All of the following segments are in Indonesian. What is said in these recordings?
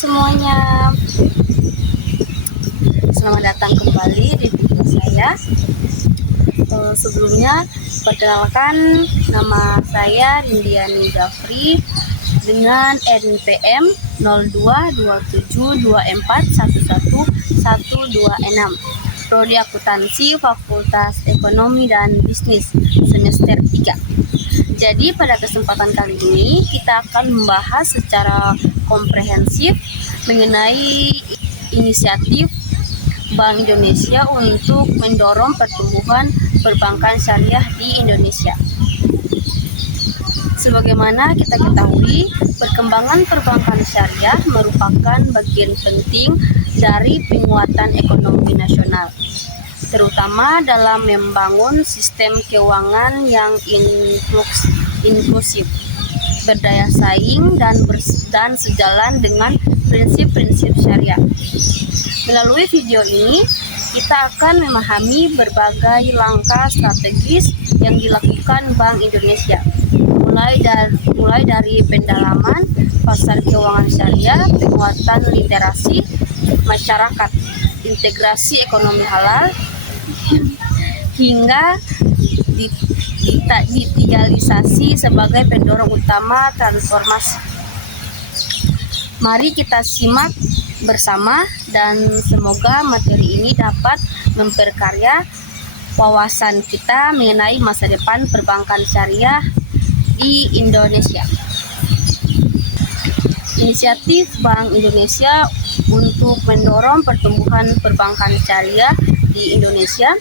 semuanya, selamat datang kembali di video saya. Sebelumnya, perkenalkan, nama saya Rindiani Jafri dengan NPM 022724111126, Prodi Akuntansi Fakultas Ekonomi dan Bisnis semester 3. Jadi pada kesempatan kali ini kita akan membahas secara komprehensif mengenai inisiatif Bank Indonesia untuk mendorong pertumbuhan perbankan syariah di Indonesia. Sebagaimana kita ketahui, perkembangan perbankan syariah merupakan bagian penting dari penguatan ekonomi nasional, terutama dalam membangun sistem keuangan yang inklusif, berdaya saing, dan sejalan dengan prinsip-prinsip syariah. Melalui video ini, kita akan memahami berbagai langkah strategis yang dilakukan Bank Indonesia, mulai dari pendalaman pasar keuangan syariah, penguatan literasi masyarakat, integrasi ekonomi halal, hingga digitalisasi sebagai pendorong utama transformasi. Mari kita simak bersama dan semoga materi ini dapat memperkaya wawasan kita mengenai masa depan perbankan syariah di Indonesia. Inisiatif Bank Indonesia untuk mendorong pertumbuhan perbankan syariah di Indonesia.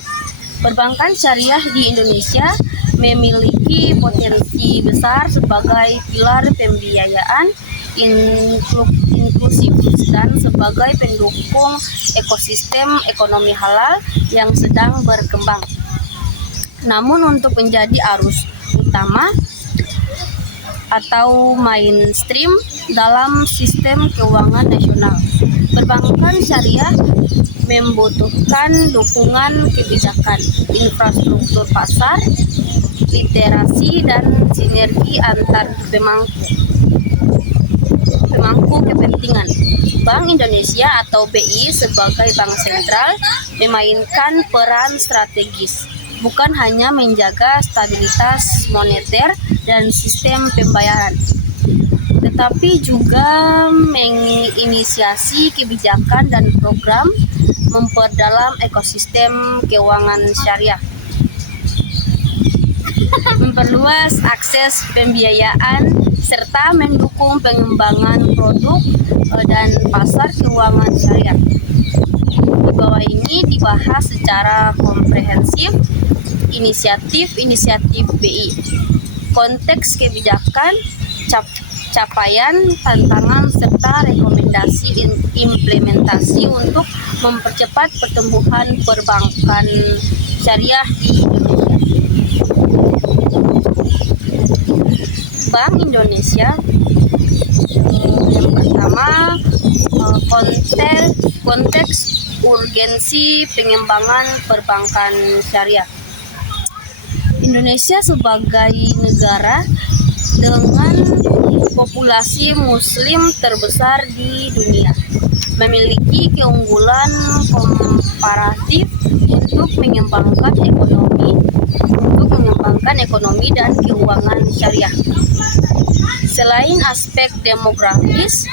Perbankan syariah di Indonesia memiliki potensi besar sebagai pilar pembiayaan inklusif dan sebagai pendukung ekosistem ekonomi halal yang sedang berkembang. Namun untuk menjadi arus utama atau mainstream dalam sistem keuangan nasional, perbankan syariah membutuhkan dukungan kebijakan, infrastruktur pasar, literasi, dan sinergi antar pemangku kepentingan. Bank Indonesia atau BI sebagai bank sentral memainkan peran strategis, bukan hanya menjaga stabilitas moneter dan sistem pembayaran, tetapi juga menginisiasi kebijakan dan program memperdalam ekosistem keuangan syariah, memperluas akses pembiayaan, serta mendukung pengembangan produk dan pasar keuangan syariah. Di bawah ini dibahas secara komprehensif inisiatif BI, konteks kebijakan, capaian, tantangan, serta rekomendasi implementasi untuk mempercepat pertumbuhan perbankan syariah di Indonesia. Bank Indonesia yang pertama, konteks urgensi pengembangan perbankan syariah. Indonesia sebagai negara dengan populasi muslim terbesar di dunia memiliki keunggulan komparatif untuk mengembangkan ekonomi dan keuangan syariah. Selain aspek demografis,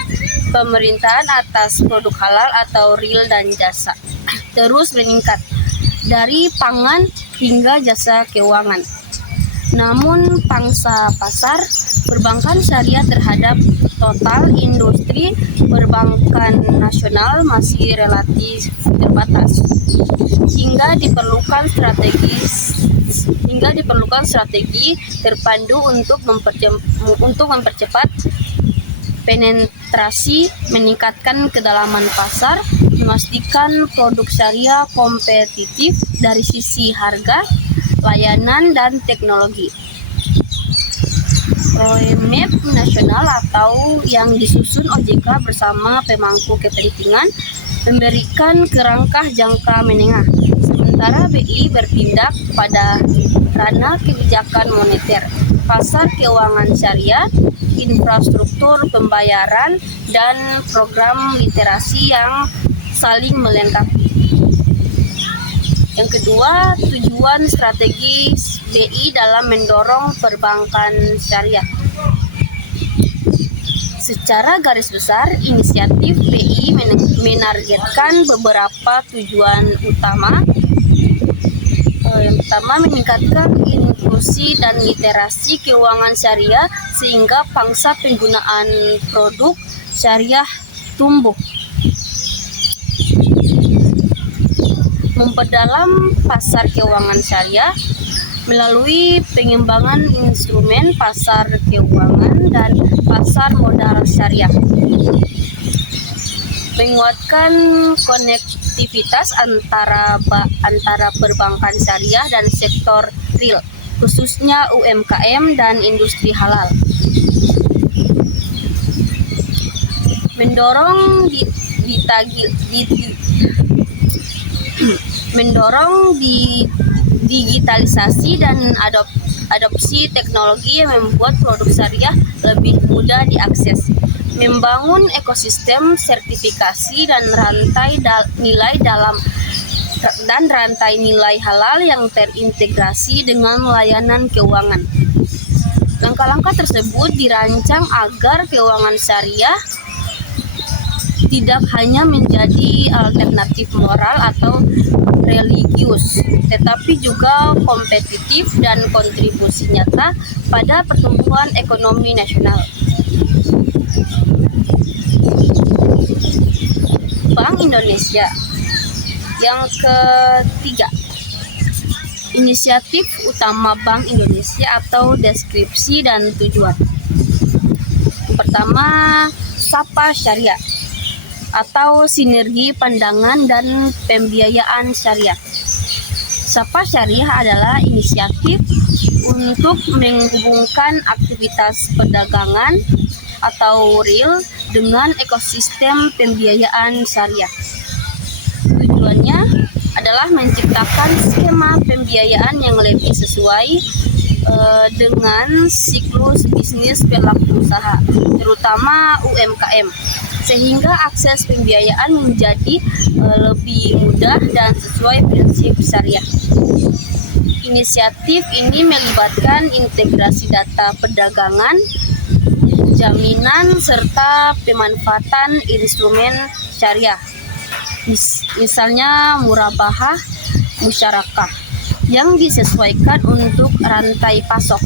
pemerintahan atas produk halal atau real dan jasa terus meningkat, dari pangan hingga jasa keuangan. Namun pangsa pasar perbankan syariah terhadap total industri perbankan nasional masih relatif terbatas, hingga diperlukan strategi terpadu untuk mempercepat penetrasi, meningkatkan kedalaman pasar, memastikan produk syariah kompetitif dari sisi harga, layanan, dan teknologi. Roadmap nasional atau yang disusun OJK bersama pemangku kepentingan memberikan kerangka jangka menengah Sementara BI bertindak pada ranah kebijakan moneter, pasar keuangan syariah, infrastruktur pembayaran, dan program literasi yang saling melengkapi. Yang kedua, tujuan strategis BI dalam mendorong perbankan syariah. Secara garis besar, inisiatif BI menargetkan beberapa tujuan utama. Yang pertama, meningkatkan inklusi dan literasi keuangan syariah sehingga pangsa penggunaan produk syariah tumbuh. Memperdalam pasar keuangan syariah melalui pengembangan instrumen pasar keuangan dan pasar modal syariah. Menguatkan konektivitas antara perbankan syariah dan sektor real, khususnya UMKM dan industri halal. Mendorong digitalisasi dan adopsi teknologi yang membuat produk syariah lebih mudah diakses, membangun ekosistem sertifikasi dan rantai nilai halal yang terintegrasi dengan layanan keuangan. Langkah-langkah tersebut dirancang agar keuangan syariah tidak hanya menjadi alternatif moral atau religius, tetapi juga kompetitif dan kontribusi nyata pada pertumbuhan ekonomi nasional. Bank Indonesia. Yang ketiga, inisiatif utama Bank Indonesia atau deskripsi dan tujuan. Pertama, Sapa Syariah atau sinergi pandangan dan pembiayaan syariah. Sapa Syariah adalah inisiatif untuk menghubungkan aktivitas perdagangan atau real dengan ekosistem pembiayaan syariah. Tujuannya adalah menciptakan skema pembiayaan yang lebih sesuai dengan siklus bisnis pelaku usaha, terutama UMKM, sehingga akses pembiayaan menjadi lebih mudah dan sesuai prinsip syariah. Inisiatif ini melibatkan integrasi data perdagangan, jaminan, serta pemanfaatan instrumen syariah, misalnya murabahah musyarakah, yang disesuaikan untuk rantai pasok.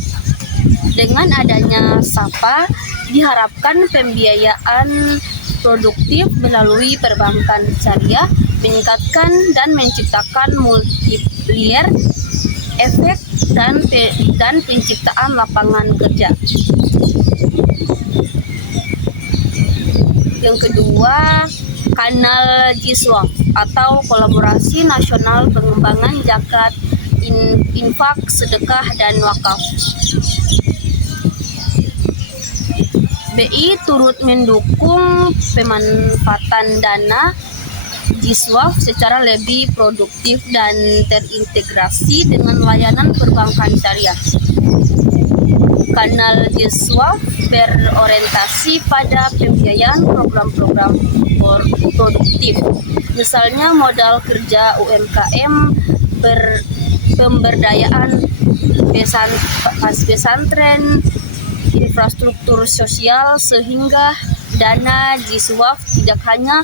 Dengan adanya SAPA, diharapkan pembiayaan produktif melalui perbankan syariah meningkatkan dan menciptakan multiplier efek dan penciptaan lapangan kerja. Yang kedua, kanal Jiswaf atau kolaborasi nasional pengembangan zakat, infak, sedekah, dan wakaf. BI turut mendukung pemanfaatan dana Jiswaf secara lebih produktif dan terintegrasi dengan layanan perbankan syariah. Kanal Jiswaf berorientasi pada pembiayaan program-program produktif, misalnya modal kerja UMKM, pemberdayaan pesantren, infrastruktur sosial, sehingga dana Jiswaf tidak hanya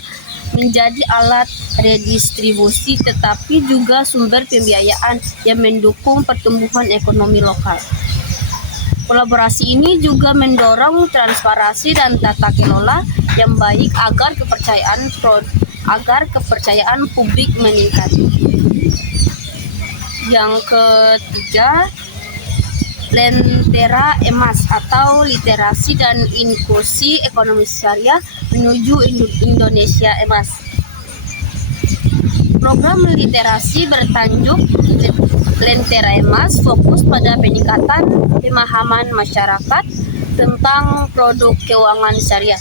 menjadi alat redistribusi tetapi juga sumber pembiayaan yang mendukung pertumbuhan ekonomi lokal. Kolaborasi ini juga mendorong transparansi dan tata kelola yang baik agar kepercayaan publik meningkat. Yang ketiga, Lentera Emas atau literasi dan inklusi ekonomi syariah menuju Indonesia Emas. Program literasi bertajuk Lentera Emas fokus pada peningkatan pemahaman masyarakat tentang produk keuangan syariah,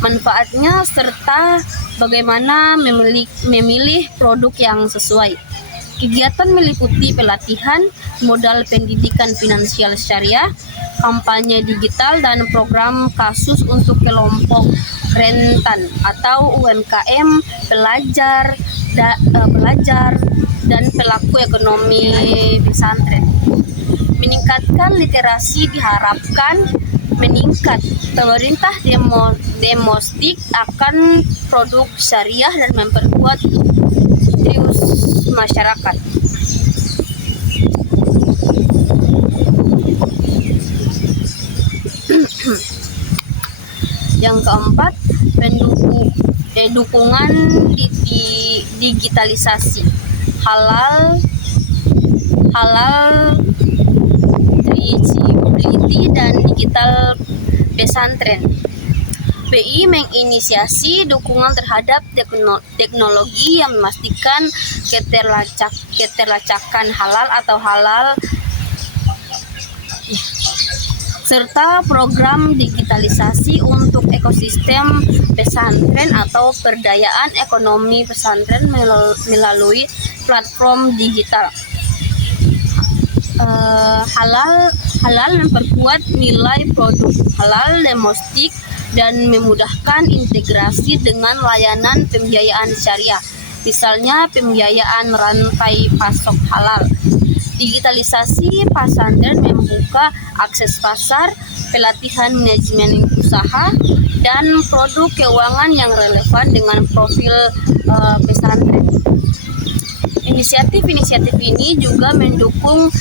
manfaatnya, serta bagaimana memilih produk yang sesuai. Kegiatan meliputi pelatihan, modal pendidikan finansial syariah, kampanye digital, dan program kasus untuk kelompok rentan atau UMKM, pelajar, dan pelaku ekonomi pesantren. Meningkatkan literasi diharapkan meningkat. Pemerintah domestik akan produk syariah dan memperkuat trius masyarakat. Yang keempat, dukungan digitalisasi halal, traceability, dan digital pesantren. BI menginisiasi dukungan terhadap teknologi yang memastikan keterlacakan halal serta program digitalisasi untuk ekosistem pesantren atau perdayaan ekonomi pesantren melalui platform digital. Halal memperkuat nilai produk halal domestik dan memudahkan integrasi dengan layanan pembiayaan syariah, misalnya pembiayaan rantai pasok halal. Digitalisasi pesantren membuka akses pasar, pelatihan manajemen usaha, dan produk keuangan yang relevan dengan profil pesantren. Inisiatif ini juga mendukung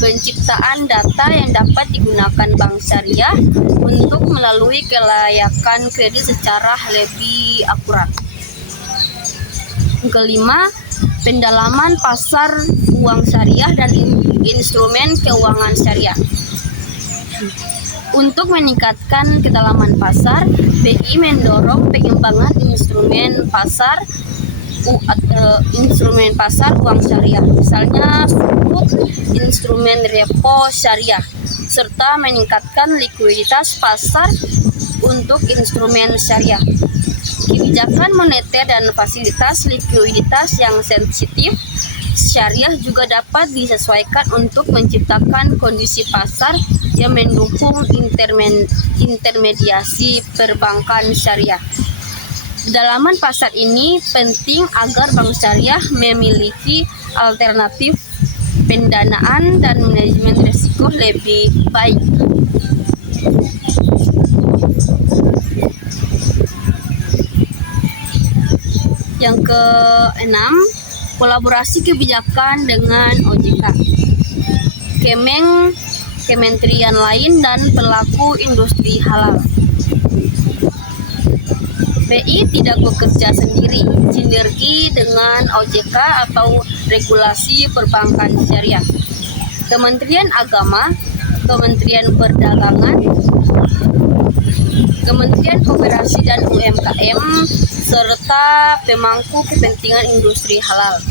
penciptaan data yang dapat digunakan bank syariah untuk melalui kelayakan kredit secara lebih akurat. Kelima, pendalaman pasar uang syariah dan instrumen keuangan syariah. Untuk meningkatkan kedalaman pasar, BI mendorong pengembangan instrumen pasar uang syariah, misalnya sukuk, instrumen repo syariah, serta meningkatkan likuiditas pasar untuk instrumen syariah. Kebijakan moneter dan fasilitas likuiditas yang sensitif syariah juga dapat disesuaikan untuk menciptakan kondisi pasar yang mendukung intermediasi perbankan syariah. Kedalaman pasar ini penting agar bank syariah memiliki alternatif pendanaan dan manajemen risiko lebih baik. Yang keenam, kolaborasi kebijakan dengan OJK, kementerian lain, dan pelaku industri halal. BI tidak bekerja sendiri, sinergi dengan OJK atau regulasi perbankan syariah, Kementerian Agama, Kementerian Perdagangan, Kementerian Koperasi dan UMKM, serta pemangku kepentingan industri halal.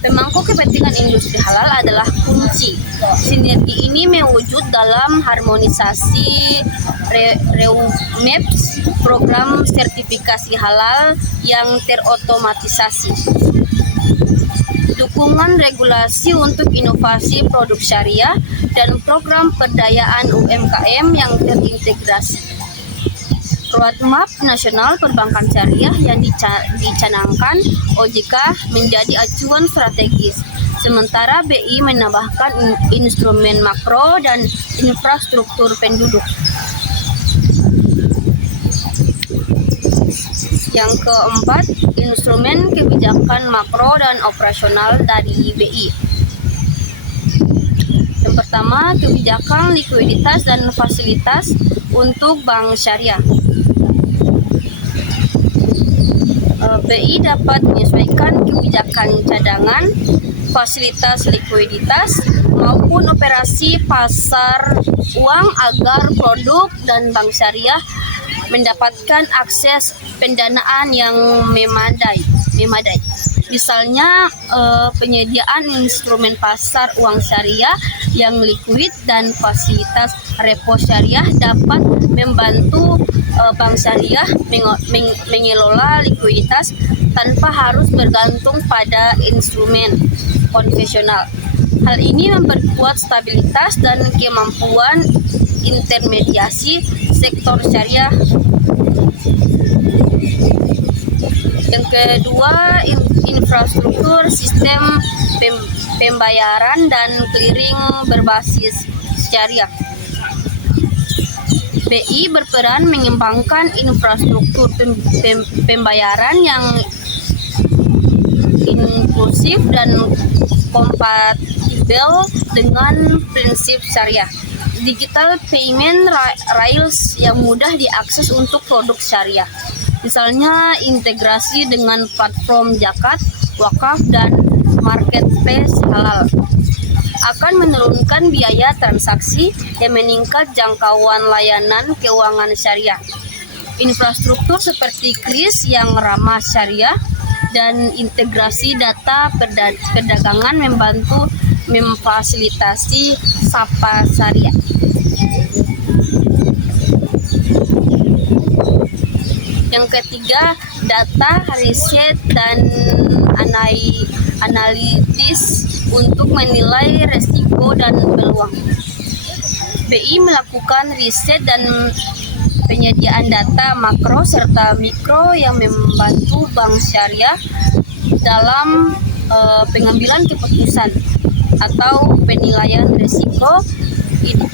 Pemangku kepentingan industri halal adalah kunci. Sinergi ini mewujud dalam harmonisasi REUMEPS, program sertifikasi halal yang terotomatisasi, dukungan regulasi untuk inovasi produk syariah, dan program perdayaan UMKM yang terintegrasi. Roadmap Nasional Perbankan Syariah yang dicanangkan OJK menjadi acuan strategis, sementara BI menambahkan instrumen makro dan infrastruktur penduduk. Yang keempat, instrumen kebijakan makro dan operasional dari BI. Yang pertama, kebijakan likuiditas dan fasilitas untuk bank syariah. BI dapat menyesuaikan kebijakan cadangan, fasilitas likuiditas, maupun operasi pasar uang agar produk dan bank syariah mendapatkan akses pendanaan yang memadai. Misalnya penyediaan instrumen pasar uang syariah yang likuid dan fasilitas repo syariah dapat membantu bank syariah mengelola likuiditas tanpa harus bergantung pada instrumen konvensional. Hal ini memperkuat stabilitas dan kemampuan intermediasi sektor syariah. Yang kedua, infrastruktur sistem pembayaran dan clearing berbasis syariah. BI berperan mengembangkan infrastruktur pembayaran yang inklusif dan kompatibel dengan prinsip syariah. Digital payment rails yang mudah diakses untuk produk syariah. Misalnya integrasi dengan platform zakat, wakaf, dan marketplace halal akan menurunkan biaya transaksi dan meningkat jangkauan layanan keuangan syariah. Infrastruktur seperti kris yang ramah syariah dan integrasi data perdagangan membantu memfasilitasi SAPA syariah. Yang ketiga, data, riset, dan analitis untuk menilai resiko dan peluang. BI melakukan riset dan penyediaan data makro serta mikro yang membantu bank syariah dalam pengambilan keputusan atau penilaian risiko,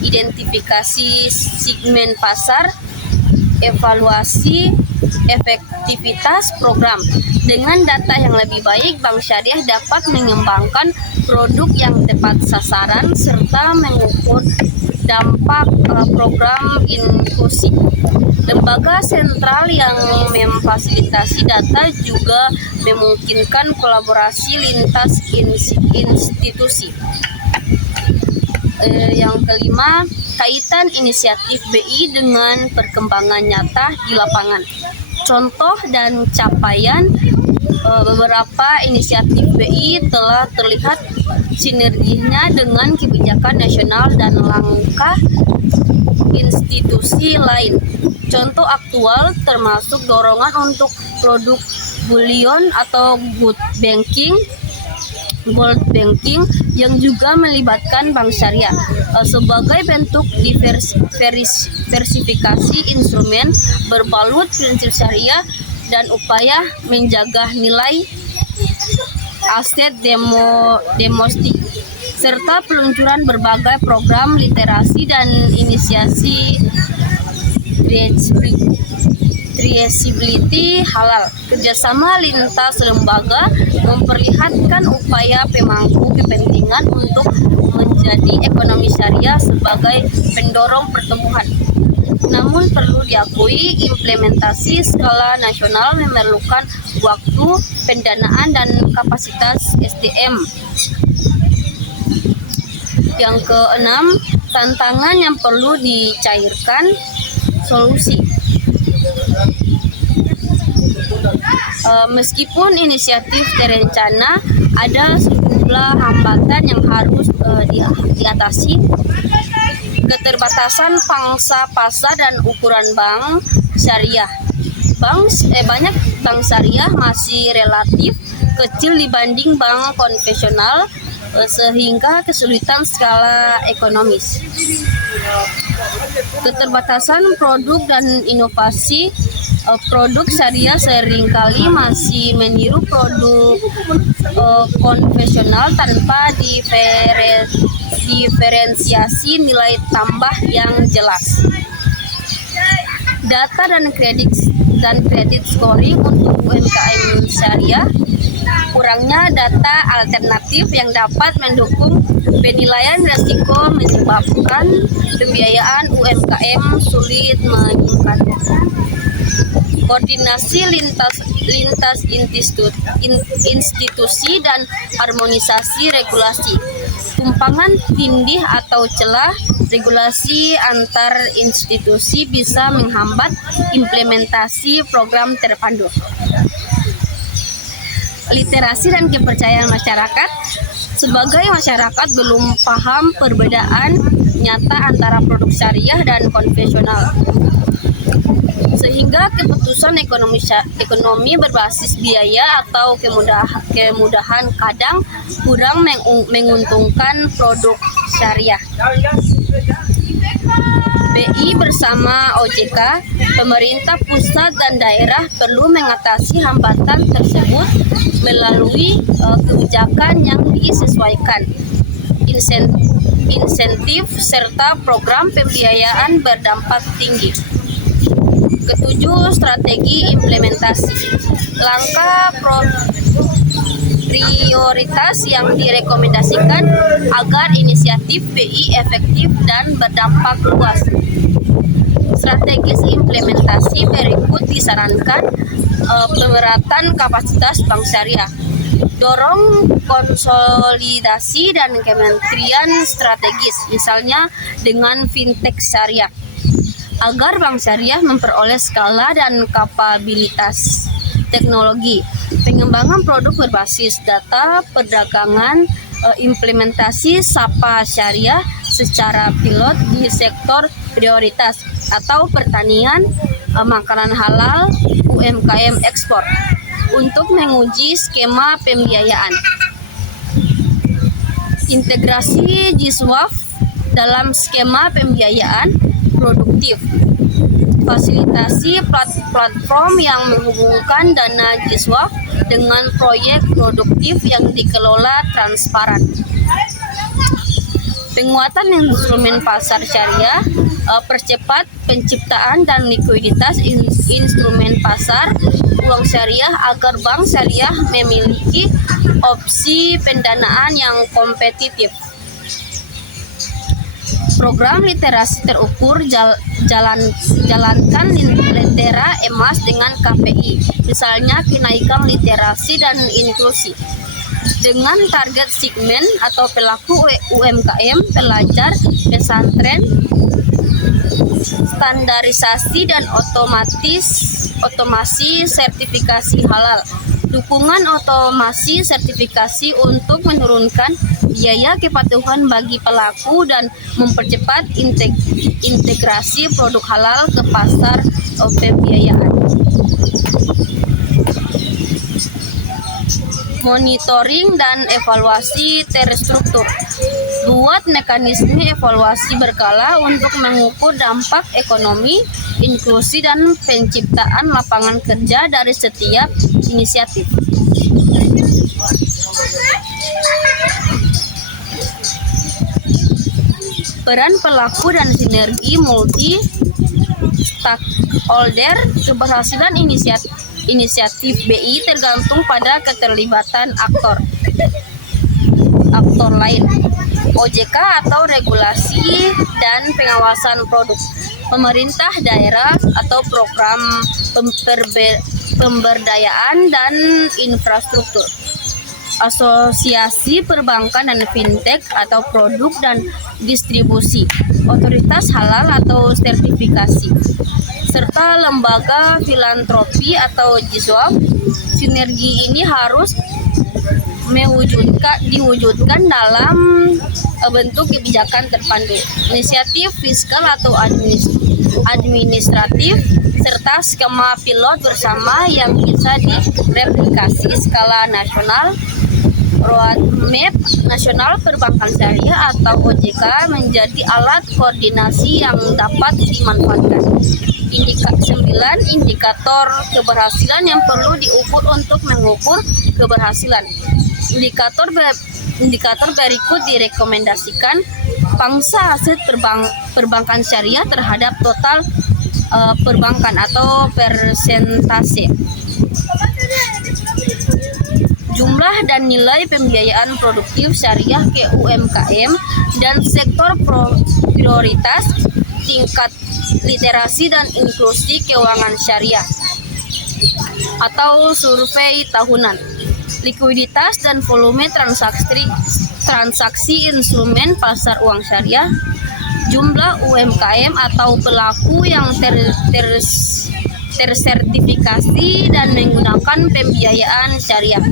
identifikasi segmen pasar, evaluasi efektivitas program. Dengan data yang lebih baik, bank syariah dapat mengembangkan produk yang tepat sasaran serta mengukur dampak program inklusi. Lembaga sentral yang memfasilitasi data juga memungkinkan kolaborasi lintas institusi. Yang kelima, kaitan inisiatif BI dengan perkembangan nyata di lapangan. Contoh dan capaian beberapa inisiatif BI telah terlihat sinerginya dengan kebijakan nasional dan langkah institusi lain. Contoh aktual termasuk dorongan untuk produk bullion atau gold banking yang juga melibatkan bank syariah sebagai bentuk diversifikasi instrumen berbalut prinsip syariah dan upaya menjaga nilai aset domestik serta peluncuran berbagai program literasi dan inisiasi traceability halal. Kerjasama lintas lembaga memperlihatkan upaya pemangku kepentingan untuk menjadi ekonomi syariah sebagai pendorong pertumbuhan. Namun perlu diakui, implementasi skala nasional memerlukan waktu, pendanaan, dan kapasitas SDM. Yang keenam, tantangan yang perlu dicairkan solusi. Meskipun inisiatif terencana, ada sejumlah hambatan yang harus diatasi. Keterbatasan pangsa pasar dan ukuran bank syariah. Banyak bank syariah masih relatif kecil dibanding bank konvensional, sehingga kesulitan skala ekonomis. Keterbatasan produk dan inovasi. Produk syariah seringkali masih meniru produk konvensional tanpa diferensiasi nilai tambah yang jelas. Data dan kredit scoring untuk UMKM syariah. Kurangnya data alternatif yang dapat mendukung penilaian risiko menyebabkan pembiayaan UMKM sulit meningkat. Koordinasi lintas institusi dan harmonisasi regulasi. Tumpangan tindih atau celah regulasi antar institusi bisa menghambat implementasi program terpadu. Literasi dan kepercayaan masyarakat. Sebagai masyarakat belum paham perbedaan nyata antara produk syariah dan konvensional, sehingga keputusan ekonomi berbasis biaya atau kemudahan kadang kurang menguntungkan produk syariah. BI bersama OJK, pemerintah pusat dan daerah perlu mengatasi hambatan tersebut melalui kebijakan yang disesuaikan, insentif serta program pembiayaan berdampak tinggi. Ketujuh, strategi implementasi. Langkah prioritas yang direkomendasikan agar inisiatif BI efektif dan berdampak luas. Strategis implementasi berikut disarankan: pemerataan kapasitas bank syariah, dorong konsolidasi dan kementerian strategis, misalnya dengan fintech syariah, agar bank syariah memperoleh skala dan kapabilitas teknologi. Pengembangan produk berbasis data perdagangan, implementasi SAPA syariah secara pilot di sektor prioritas atau pertanian, makanan halal, UMKM ekspor untuk menguji skema pembiayaan. Integrasi JISWAF dalam skema pembiayaan produktif. Fasilitasi platform yang menghubungkan dana JISWAF dengan proyek produktif yang dikelola transparan. Penguatan instrumen pasar syariah, percepat penciptaan dan likuiditas instrumen pasar uang syariah agar bank syariah memiliki opsi pendanaan yang kompetitif. Program literasi terukur, jalankan Lentera Emas dengan KPI, misalnya kenaikan literasi dan inklusi, dengan target segmen atau pelaku UMKM, pelajar, pesantren, standarisasi dan otomasi sertifikasi halal. Dukungan otomasi sertifikasi untuk menurunkan biaya kepatuhan bagi pelaku dan mempercepat integrasi produk halal ke pasar pembiayaan. Monitoring dan evaluasi terstruktur. Buat mekanisme evaluasi berkala untuk mengukur dampak ekonomi, inklusi, dan penciptaan lapangan kerja dari setiap inisiatif. Peran pelaku dan sinergi multi stakeholder. Keberhasilan inisiatif BI tergantung pada keterlibatan aktor lain, OJK atau regulasi dan pengawasan produk, pemerintah daerah atau program pemberdayaan dan infrastruktur, asosiasi perbankan dan fintech atau produk dan distribusi, otoritas halal atau sertifikasi, serta lembaga filantropi atau JISWAF. Sinergi ini harus diwujudkan dalam bentuk kebijakan terpadu, inisiatif fiskal atau administratif, serta skema pilot bersama yang bisa direplikasi skala nasional. Roadmap Nasional Perbankan Syariah atau OJK menjadi alat koordinasi yang dapat dimanfaatkan. 9. Indikator keberhasilan yang perlu diukur untuk mengukur keberhasilan. Indikator berikut direkomendasikan: pangsa aset perbankan syariah terhadap total perbankan atau persentase, jumlah dan nilai pembiayaan produktif syariah ke UMKM dan sektor prioritas, tingkat literasi dan inklusi keuangan syariah atau survei tahunan, likuiditas dan volume transaksi instrumen pasar uang syariah, jumlah UMKM atau pelaku yang tersertifikasi dan menggunakan pembiayaan syariah.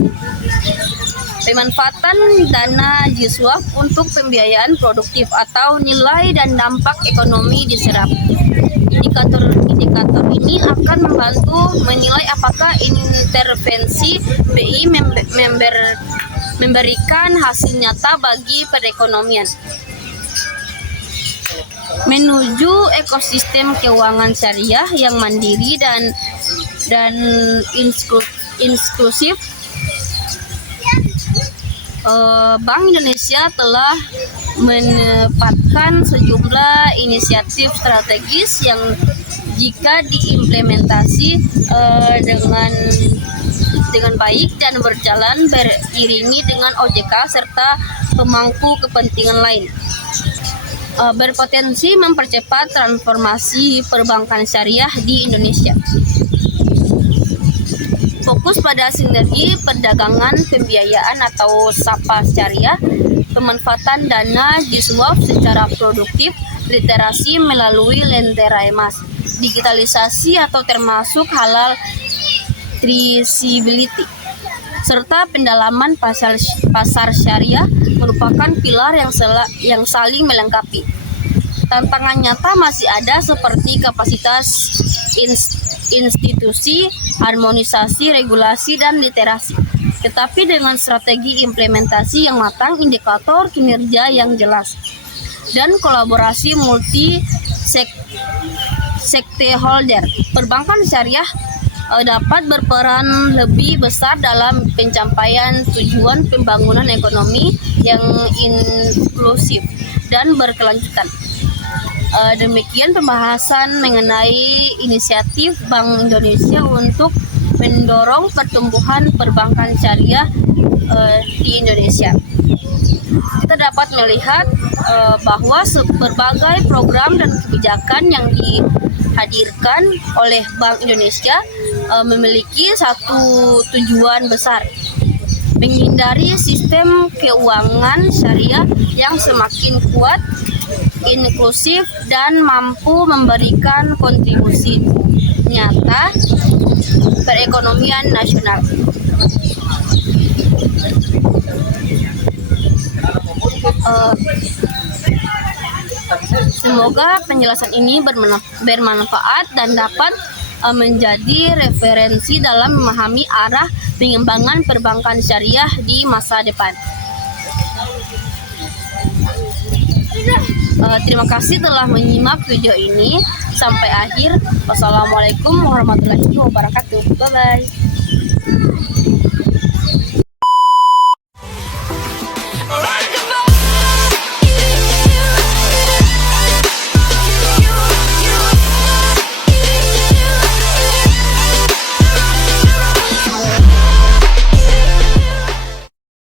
Pemanfaatan dana JISWAF untuk pembiayaan produktif atau nilai dan dampak ekonomi diserap. Indikator ini akan membantu menilai apakah intervensi BI memberikan hasil nyata bagi perekonomian. Menuju ekosistem keuangan syariah yang mandiri dan inklusif, Bank Indonesia telah menetapkan sejumlah inisiatif strategis yang jika diimplementasi dengan baik dan berjalan beriringi dengan OJK serta pemangku kepentingan lain, berpotensi mempercepat transformasi perbankan syariah di Indonesia. Fokus pada sinergi perdagangan pembiayaan atau SAPA syariah, pemanfaatan dana JISWAF secara produktif, literasi melalui lentera emas, digitalisasi atau termasuk halal traceability, serta pendalaman pasar syariah merupakan pilar yang saling melengkapi. Tantangan nyata masih ada seperti kapasitas institusi, harmonisasi, regulasi, dan literasi. Tetapi dengan strategi implementasi yang matang, indikator kinerja yang jelas, dan kolaborasi multi-stakeholder, perbankan syariah dapat berperan lebih besar dalam pencapaian tujuan pembangunan ekonomi yang inklusif dan berkelanjutan. Demikian pembahasan mengenai inisiatif Bank Indonesia untuk mendorong pertumbuhan perbankan syariah di Indonesia. Kita dapat melihat bahwa berbagai program dan kebijakan yang dihadirkan oleh Bank Indonesia memiliki satu tujuan besar: menghindari sistem keuangan syariah yang semakin kuat, inklusif, dan mampu memberikan kontribusi nyata perekonomian nasional. Semoga penjelasan ini bermanfaat dan dapat menjadi referensi dalam memahami arah pengembangan perbankan syariah di masa depan. Terima kasih telah menyimak video ini sampai akhir. Wassalamualaikum warahmatullahi wabarakatuh. Bye bye.